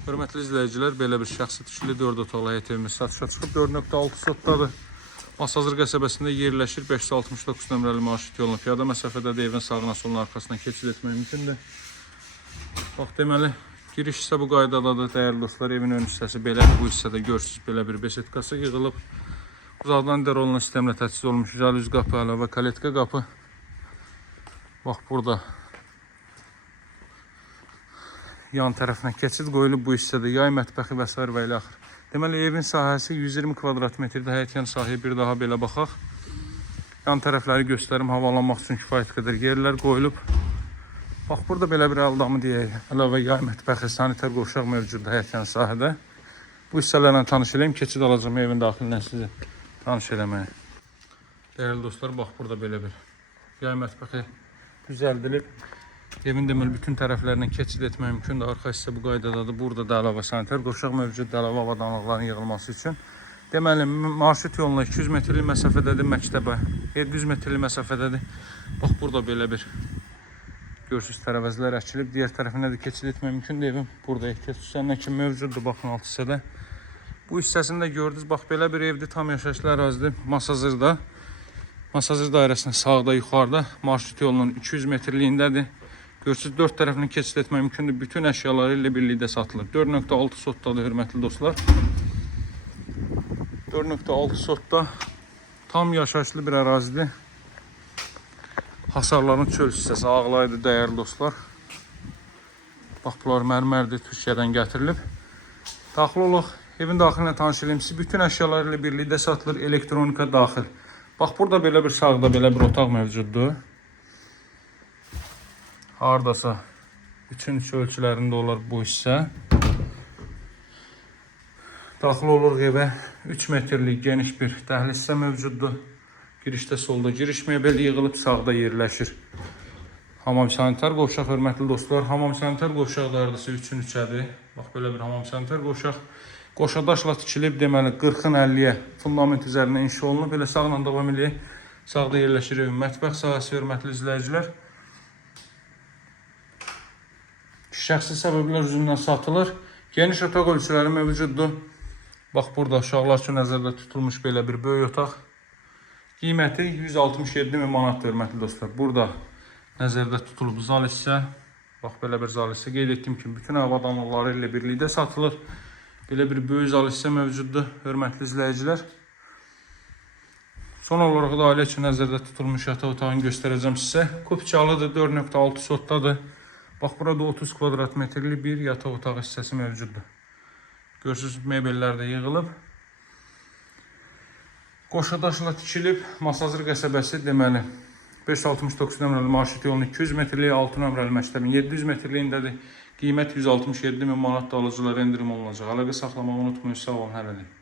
Hörmətli izləyicilər, belə bir şəxsi tikili 4 otaqlı həyət evimiz satışa çıxıb 4.6 sotdadır. Masazır qəsəbəsində yerləşir. 569 nömrəli marşrut yoluna piyada məsafədədir. Evin sağına soluna arxasına keçid etmək mümkündür. Bax, deməli, giriş isə bu qaydadadır. Dəyərli dostlar, evin ön hissəsi belədir. Bu hissədə görürsünüz, belə bir besetkası yığılıb. Uzaqdan derolunun sistemlə təchiz olmuş jalüz qapı, əlavə kaletka qapı. Bax, burada yan tərəfinə keçid qoyulub. Bu hissədə yay mətbəxi və s. və ilə axır. Deməli, evin sahəsi 120 kvadrat metrdir. Həyət yan sahəyə bir daha belə baxaq. Yan tərəfləri göstərim, havalanmaq üçün kifayət qədər yerlər qoyulub. Bax, burada belə bir əldamı deyək. Əlavə yay mətbəxi, sanitar qovşaq mövcuddur həyət yan sahədə. Bu hissələrlə tanış eləyim. Keçid alacağım evin daxilindən sizi tanış eləməyə. Dəyərli dostlar, bax, burada belə bir yay mətbəxi düzəldilib. Evin deməli bütün tərəflərindən keçid etmək mümkündür. Arxa hissə bu qaydadadır. Burada da əlavə sanitar qovşaq mövcuddur, əlavə avadanlıqların yığılması üçün. Deməli, marşrut yoluna 200 metrlik məsafədədir, məktəbə 700 metrlik məsafədədir. Bax, burada belə bir görsüz tərəvəzlər əkilib. Digər tərəfinə də keçid etmək mümkündür. Evin burada ehtiyac hissəsinə kimi mövcuddur. Baxın, alt hissədə. Bu hissəsində gördünüz, bax, belə bir evdir. Tam yaşayışlı ərazidir. Masazırda. Masazır dairəsinin sağda, yuxarıda marşrut yolunun 200 metrliyindədir. Görürsünüz, 4 tərəfini keçid etmək mümkündür. Bütün əşyaları ilə birlikdə satılır. 4.6 sotdadır, hörmətli dostlar. 4.6 sotda tam yaşayışlı bir ərazidir. Hasarların çöl hissəsi ağlaydı, dəyərli dostlar. Bax, bunlar mərmərdir, Türkiyədən gətirilib. Daxil olaq, evin daxilinə tanış edeyim. Bütün əşyaları ilə birlikdə satılır, elektronika daxil. Bax, burada belə bir sağda belə bir otaq mövcuddur. Haradasa üçün ölçülərində olar bu hissə. Daxil oluruq evə. 3 metrlik geniş bir dəhliz hissə mövcuddur. Girişdə solda giriş mebeli yığılıb, sağda yerləşir. Hamam sanitar qovşaq, hörmətli dostlar. Hamam sanitar qovşaq dairəsi 3-ün 3-ədir. Bax, belə bir hamam sanitar qovşaq. Qoşadaşla tikilib, deməli 40-ın 50-yə fundament üzərində inşa olunub. Belə sağla davam eləyək. Sağda yerləşir evin mətbəx sahəsi, hörmətli izləyicilər. Şəxsi səbəblər üzündən satılır. Geniş otaq ölçüləri mövcuddur. Bax, burada uşaqlar üçün nəzərdə tutulmuş belə bir böyük otaq. Qiyməti 167.000 manatdır, hörmətli dostlar. Burada nəzərdə tutulub zal hissə. Bax, belə bir zal hissə. Qeyd etdim ki, bütün avadanlıqları ilə birlikdə satılır. Belə bir böyük zal hissə mövcuddur, hörmətli izləyicilər. Son olaraq da ailə üçün nəzərdə tutulmuş yataq otağını göstərəcəm sizə. Kupçalıdır, 4.6 sotdadır. Bax, burada 30 kvadrat metrli bir yataq otaq hissəsi mövcuddur. Görürsünüz, mebellər də yığılıb. Qoşadaşla tikilib, Masazır qəsəbəsi deməli 569 nömrəli marşrut yolunun 200 metrliyi, 6 nömrəli məktəbin 700 metrliyindədir. Qiymət 167.000 manat da alıcılara endirim olunacaq. Əlaqə saxlamağı unutmayın, sağ olun, hələ edin.